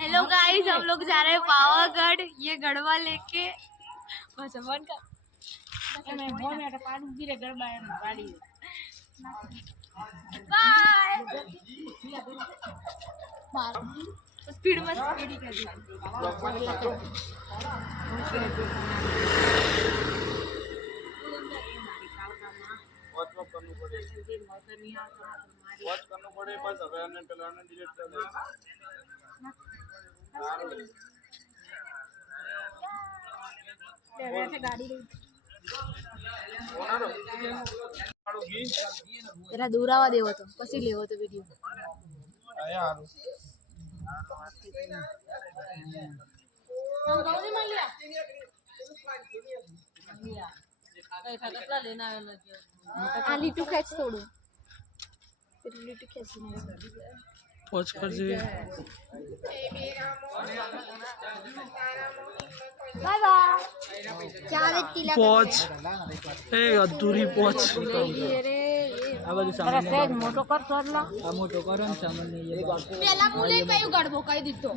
Hello guys, हम लोग जा रहे हैं पावागढ़। ये गढ़वा लेके बस मन का बाय। स्पीड में स्पीड ही कर दी। वॉच करना पड़े बस अब आने चलाने डिलीट कर दे ऐसे गाड़ी रही जरा दूर आवा देवो तो પછી લેવો તો વિડિયો यार हम गौरी मान लिया કેટલા લેના આ લીટુ ખેંચ થોડું લીટુ ખેંચીને पहुंच कर जी बाय बाय क्या रे तिलक पहुंच ए अधूरी पहुंच रे आ बाजू सामने सेज मोटो कर सरला आ मोटो करो ने सामने ये પેલા મુલે કયું ગડબો કહી દીધો